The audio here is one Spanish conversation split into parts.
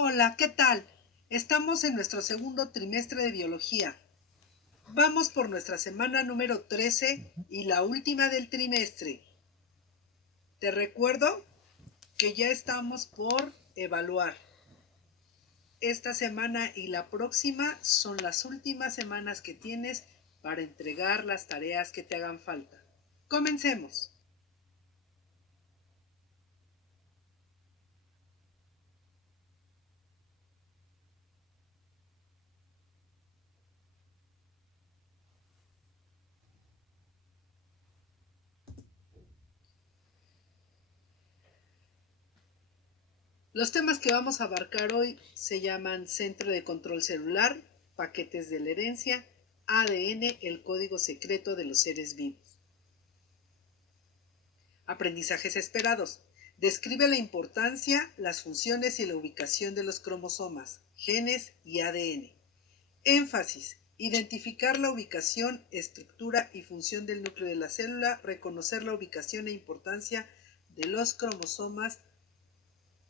Hola, ¿qué tal? Estamos en nuestro segundo trimestre de biología. Vamos por nuestra semana número 13 y la última del trimestre. Te recuerdo que ya estamos por evaluar. Esta semana y la próxima son las últimas semanas que tienes para entregar las tareas que te hagan falta. Comencemos. Los temas que vamos a abarcar hoy se llaman centro de control celular, paquetes de la herencia, ADN, el código secreto de los seres vivos. Aprendizajes esperados. Describe la importancia, las funciones y la ubicación de los cromosomas, genes y ADN. Énfasis. Identificar la ubicación, estructura y función del núcleo de la célula, reconocer la ubicación e importancia de los cromosomas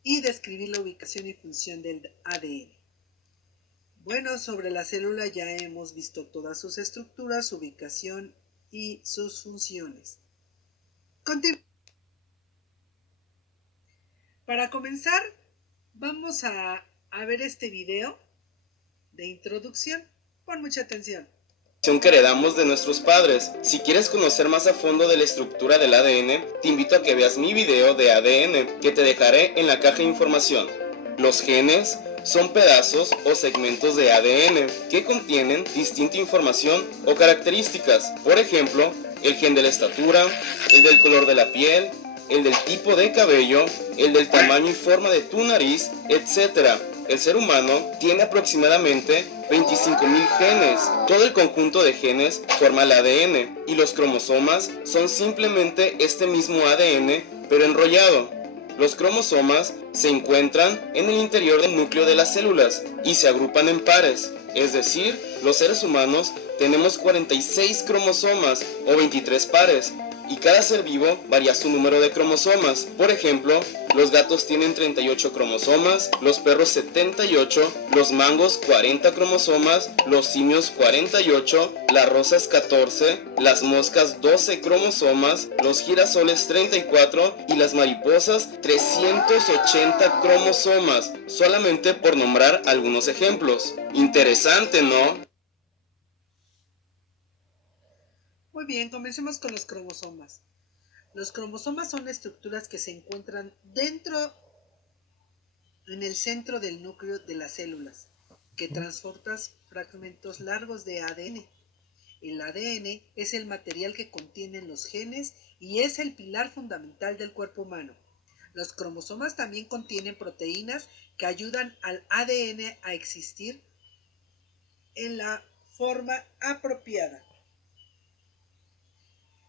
y describir la ubicación y función del ADN. Bueno, sobre la célula ya hemos visto todas sus estructuras, su ubicación y sus funciones. Para comenzar, vamos a ver este video de introducción. Pon mucha atención. Que heredamos de nuestros padres. Si quieres conocer más a fondo de la estructura del ADN, te invito a que veas mi video de ADN, que te dejaré en la caja de información. Los genes son pedazos o segmentos de ADN que contienen distinta información o características. Por ejemplo, el gen de la estatura, el del color de la piel, el del tipo de cabello, el del tamaño y forma de tu nariz, etc. El ser humano tiene aproximadamente 25.000 genes. Todo el conjunto de genes forma el ADN y los cromosomas son simplemente este mismo ADN pero enrollado. Los cromosomas se encuentran en el interior del núcleo de las células y se agrupan en pares, es decir, los seres humanos tenemos 46 cromosomas o 23 pares. Y cada ser vivo varía su número de cromosomas. Por ejemplo, los gatos tienen 38 cromosomas, los perros 78, los mangos 40 cromosomas, los simios 48, las rosas 14, las moscas 12 cromosomas, los girasoles 34 y las mariposas 380 cromosomas, solamente por nombrar algunos ejemplos. Interesante, ¿no? Muy bien, comencemos con los cromosomas. Los cromosomas son estructuras que se encuentran en el centro del núcleo de las células, que transportan fragmentos largos de ADN. El ADN es el material que contienen los genes y es el pilar fundamental del cuerpo humano. Los cromosomas también contienen proteínas que ayudan al ADN a existir en la forma apropiada.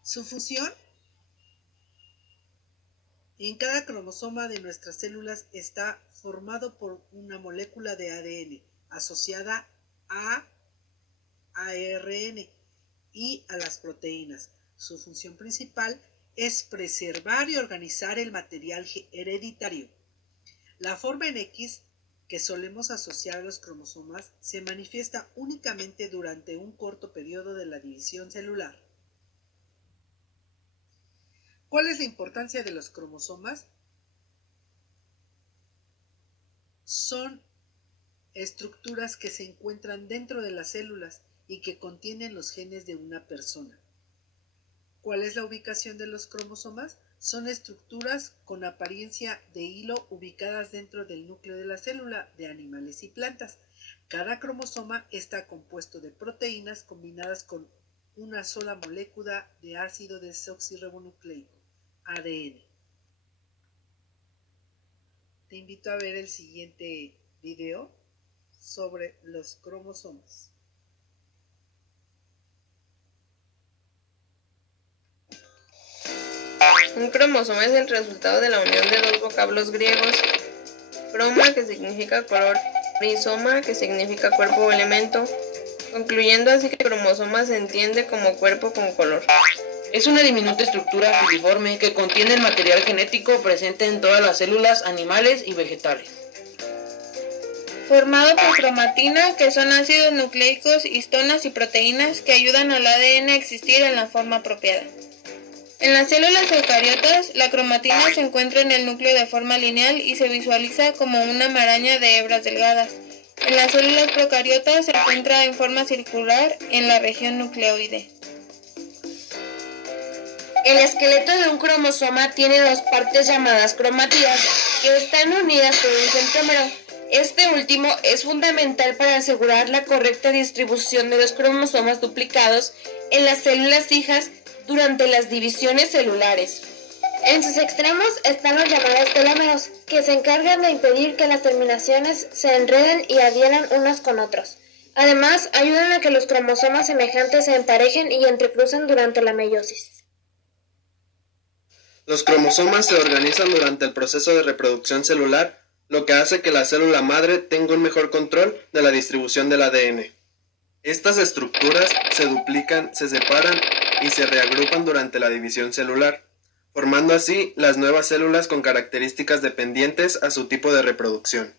Su función: en cada cromosoma de nuestras células está formado por una molécula de ADN asociada a ARN y a las proteínas. Su función principal es preservar y organizar el material hereditario. La forma en X que solemos asociar a los cromosomas se manifiesta únicamente durante un corto periodo de la división celular. ¿Cuál es la importancia de los cromosomas? Son estructuras que se encuentran dentro de las células y que contienen los genes de una persona. ¿Cuál es la ubicación de los cromosomas? Son estructuras con apariencia de hilo ubicadas dentro del núcleo de la célula de animales y plantas. Cada cromosoma está compuesto de proteínas combinadas con una sola molécula de ácido desoxirribonucleico, ADN. Te invito a ver el siguiente video sobre los cromosomas. Un cromosoma es el resultado de la unión de dos vocablos griegos, croma, que significa color, y soma, que significa cuerpo o elemento, concluyendo así que el cromosoma se entiende como cuerpo con color. Es una diminuta estructura filiforme que contiene el material genético presente en todas las células animales y vegetales. formado por cromatina, que son ácidos nucleicos, histonas y proteínas que ayudan al ADN a existir en la forma apropiada. En las células eucariotas, la cromatina se encuentra en el núcleo de forma lineal y se visualiza como una maraña de hebras delgadas. En las células procariotas se encuentra en forma circular en la región nucleoide. El esqueleto de un cromosoma tiene dos partes llamadas cromátidas, que están unidas por un centrómero. Este último es fundamental para asegurar la correcta distribución de los cromosomas duplicados en las células hijas durante las divisiones celulares. En sus extremos están los llamados telómeros, que se encargan de impedir que las terminaciones se enreden y adhieran unos con otros. Además, ayudan a que los cromosomas semejantes se emparejen y entrecrucen durante la meiosis. Los cromosomas se organizan durante el proceso de reproducción celular, lo que hace que la célula madre tenga un mejor control de la distribución del ADN. Estas estructuras se duplican, se separan y se reagrupan durante la división celular, formando así las nuevas células con características dependientes a su tipo de reproducción.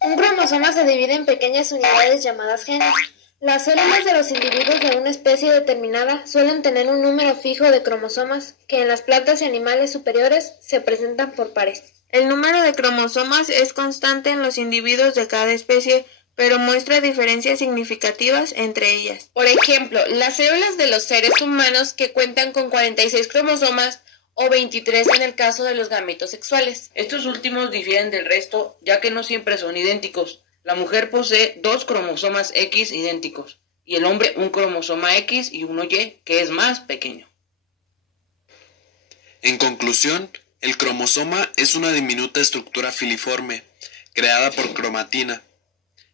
Un cromosoma se divide en pequeñas unidades llamadas genes. Las células de los individuos de una especie determinada suelen tener un número fijo de cromosomas que en las plantas y animales superiores se presentan por pares. El número de cromosomas es constante en los individuos de cada especie, pero muestra diferencias significativas entre ellas. Por ejemplo, las células de los seres humanos que cuentan con 46 cromosomas o 23 en el caso de los gametos sexuales. Estos últimos difieren del resto ya que no siempre son idénticos. La mujer posee 2 cromosomas X idénticos y el hombre un cromosoma X y uno Y, que es más pequeño. En conclusión, el cromosoma es una diminuta estructura filiforme, creada por cromatina.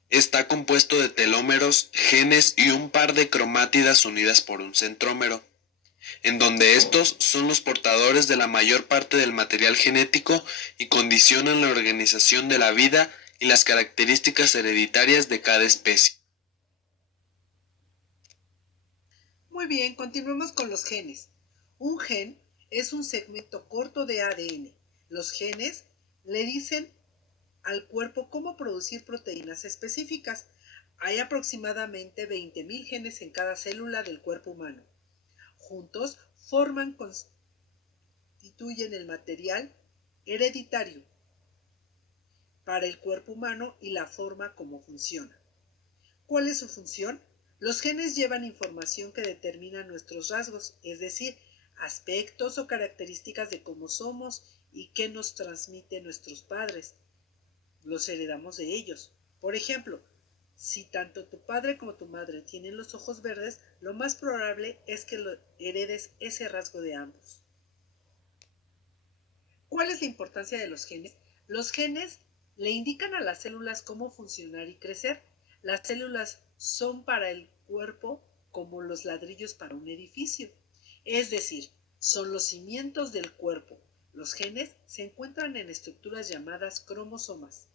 Está compuesto de telómeros, genes y un par de cromátidas unidas por un centrómero, en donde estos son los portadores de la mayor parte del material genético y condicionan la organización de la vida y las características hereditarias de cada especie. Muy bien, continuemos con los genes. Un gen es un segmento corto de ADN. Los genes le dicen al cuerpo cómo producir proteínas específicas. Hay aproximadamente 20.000 genes en cada célula del cuerpo humano. Juntos constituyen el material hereditario para el cuerpo humano y la forma como funciona. ¿Cuál es su función? Los genes llevan información que determina nuestros rasgos, es decir, aspectos o características de cómo somos y qué nos transmiten nuestros padres. Los heredamos de ellos. Por ejemplo, si tanto tu padre como tu madre tienen los ojos verdes, lo más probable es que heredes ese rasgo de ambos. ¿Cuál es la importancia de los genes? Los genes le indican a las células cómo funcionar y crecer. Las células son para el cuerpo como los ladrillos para un edificio, es decir, son los cimientos del cuerpo. Los genes se encuentran en estructuras llamadas cromosomas.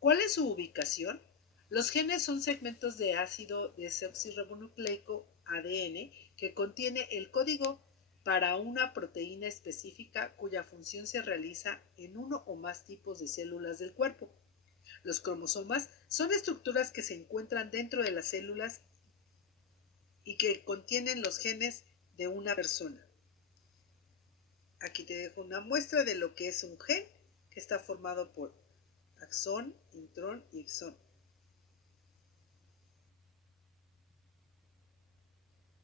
¿Cuál es su ubicación? Los genes son segmentos de ácido desoxirribonucleico ADN que contiene el código para una proteína específica cuya función se realiza en uno o más tipos de células del cuerpo. Los cromosomas son estructuras que se encuentran dentro de las células y que contienen los genes de una persona. Aquí te dejo una muestra de lo que es un gen, que está formado por axón, intrón y exón.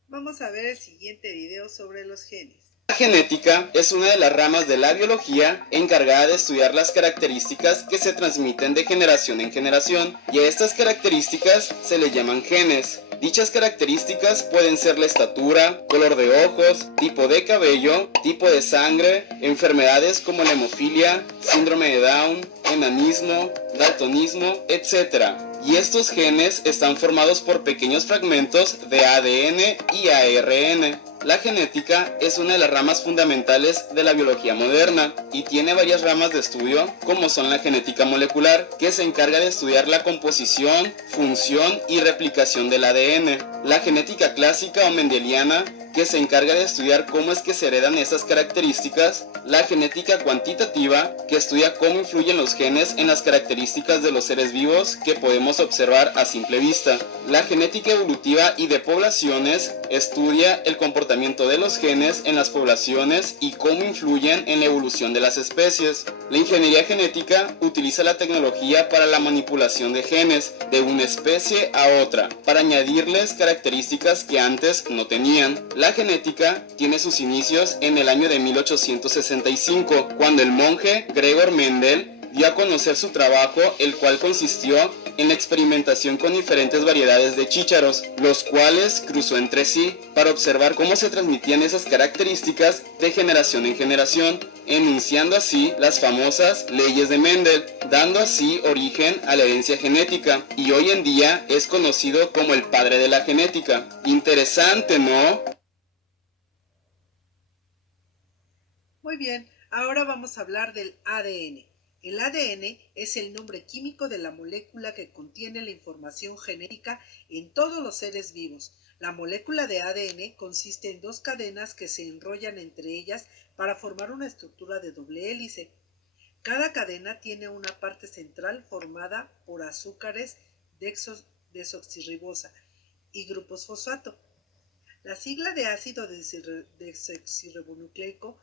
Vamos a ver el siguiente video sobre los genes. La genética es una de las ramas de la biología encargada de estudiar las características que se transmiten de generación en generación, y a estas características se le llaman genes. Dichas características pueden ser la estatura, color de ojos, tipo de cabello, tipo de sangre, enfermedades como la hemofilia, síndrome de Down, enanismo, daltonismo, etc. Y estos genes están formados por pequeños fragmentos de ADN y ARN. La genética es una de las ramas fundamentales de la biología moderna y tiene varias ramas de estudio, como son la genética molecular, que se encarga de estudiar la composición, función y replicación del ADN, la genética clásica o mendeliana, que se encarga de estudiar cómo es que se heredan esas características, la genética cuantitativa, que estudia cómo influyen los genes en las características de los seres vivos que podemos observar a simple vista. La genética evolutiva y de poblaciones estudia el comportamiento de los genes en las poblaciones y cómo influyen en la evolución de las especies. La ingeniería genética utiliza la tecnología para la manipulación de genes de una especie a otra, para añadirles características que antes no tenían. La genética tiene sus inicios en el año de 1865, cuando el monje Gregor Mendel dio a conocer su trabajo, el cual consistió en la experimentación con diferentes variedades de chícharos, los cuales cruzó entre sí para observar cómo se transmitían esas características de generación en generación, enunciando así las famosas leyes de Mendel, dando así origen a la herencia genética, y hoy en día es conocido como el padre de la genética. Interesante, ¿no? Muy bien, ahora vamos a hablar del ADN. El ADN es el nombre químico de la molécula que contiene la información genética en todos los seres vivos. La molécula de ADN consiste en dos cadenas que se enrollan entre ellas para formar una estructura de doble hélice. Cada cadena tiene una parte central formada por azúcares desoxirribosa y grupos fosfato. La sigla de ácido desoxirribonucleico,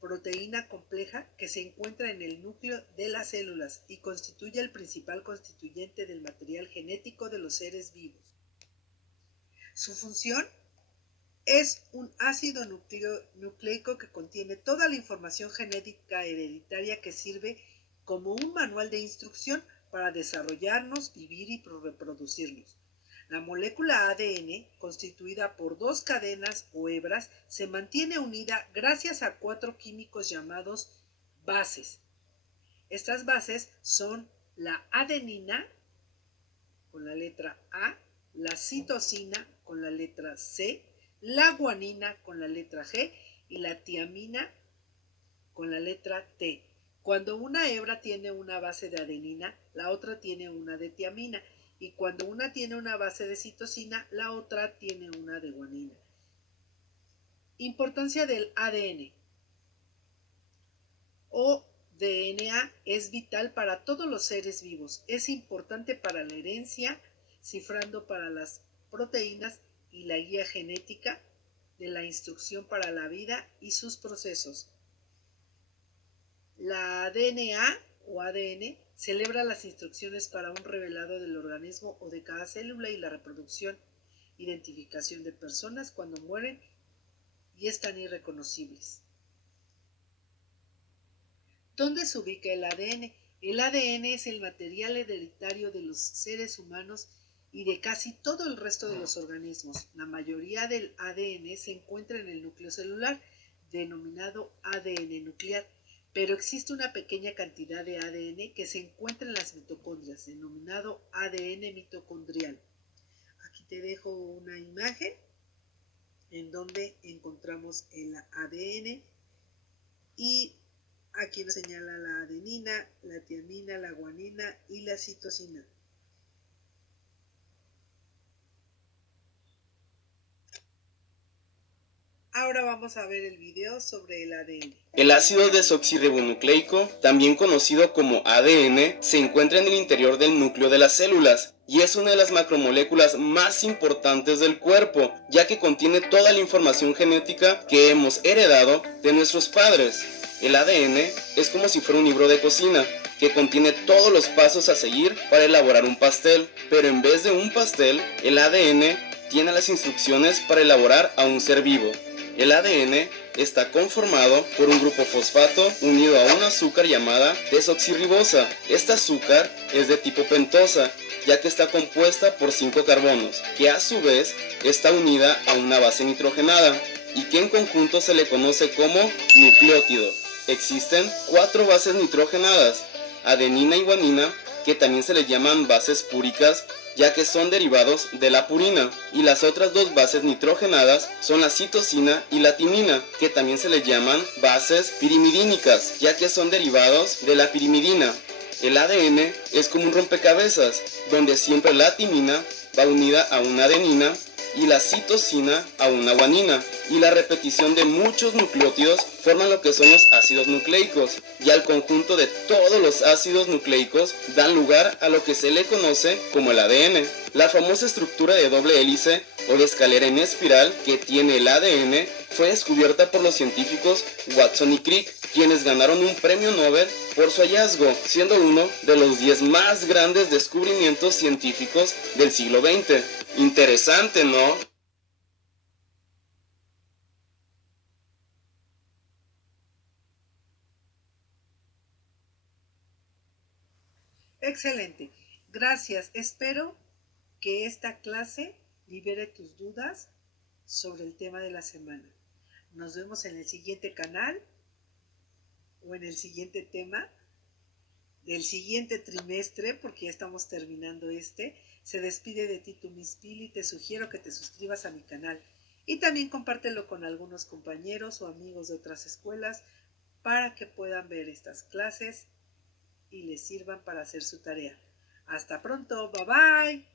proteína compleja que se encuentra en el núcleo de las células y constituye el principal constituyente del material genético de los seres vivos. Su función es un ácido nucleico que contiene toda la información genética hereditaria que sirve como un manual de instrucción para desarrollarnos, vivir y reproducirnos. La molécula ADN, constituida por dos cadenas o hebras, se mantiene unida gracias a cuatro químicos llamados bases. Estas bases son la adenina, con la letra A, la citosina, con la letra C, la guanina, con la letra G, y la tiamina, con la letra T. Cuando una hebra tiene una base de adenina, la otra tiene una de tiamina, y cuando una tiene una base de citosina, la otra tiene una de guanina. Importancia del ADN o DNA es vital para todos los seres vivos. Es importante para la herencia, cifrando para las proteínas y la guía genética de la instrucción para la vida y sus procesos. La DNA o ADN celebra las instrucciones para un revelado del organismo o de cada célula y la reproducción, identificación de personas cuando mueren y están irreconocibles. ¿Dónde se ubica el ADN? El ADN es el material hereditario de los seres humanos y de casi todo el resto de los organismos. La mayoría del ADN se encuentra en el núcleo celular, denominado ADN nuclear, pero existe una pequeña cantidad de ADN que se encuentra en las mitocondrias, denominado ADN mitocondrial. Aquí te dejo una imagen en donde encontramos el ADN y aquí nos señala la adenina, la tiamina, la guanina y la citosina. Ahora vamos a ver el video sobre el ADN. El ácido desoxirribonucleico, también conocido como ADN, se encuentra en el interior del núcleo de las células y es una de las macromoléculas más importantes del cuerpo, ya que contiene toda la información genética que hemos heredado de nuestros padres. El ADN es como si fuera un libro de cocina, que contiene todos los pasos a seguir para elaborar un pastel, pero en vez de un pastel, el ADN tiene las instrucciones para elaborar a un ser vivo. El ADN está conformado por un grupo fosfato unido a un azúcar llamada desoxirribosa. Esta azúcar es de tipo pentosa, ya que está compuesta por 5 carbonos, que a su vez está unida a una base nitrogenada, y que en conjunto se le conoce como nucleótido. Existen 4 bases nitrogenadas, adenina y guanina, que también se les llaman bases púricas, ya que son derivados de la purina, y las otras 2 bases nitrogenadas son la citosina y la timina, que también se les llaman bases pirimidínicas, ya que son derivados de la pirimidina. El ADN es como un rompecabezas, donde siempre la timina va unida a una adenina y la citosina a una guanina, y la repetición de muchos nucleótidos forman lo que son los ácidos nucleicos, y al conjunto de todos los ácidos nucleicos dan lugar a lo que se le conoce como el ADN. La famosa estructura de doble hélice o de escalera en espiral que tiene el ADN fue descubierta por los científicos Watson y Crick, quienes ganaron un premio Nobel por su hallazgo, siendo uno de los 10 más grandes descubrimientos científicos del siglo XX. Interesante, ¿no? Excelente. Gracias. Espero que esta clase libere tus dudas sobre el tema de la semana. Nos vemos en el siguiente canal o en el siguiente tema del siguiente trimestre, porque ya estamos terminando este. Se despide de ti tu Miss Pili. Te sugiero que te suscribas a mi canal y también compártelo con algunos compañeros o amigos de otras escuelas para que puedan ver estas clases y les sirvan para hacer su tarea. Hasta pronto. Bye bye.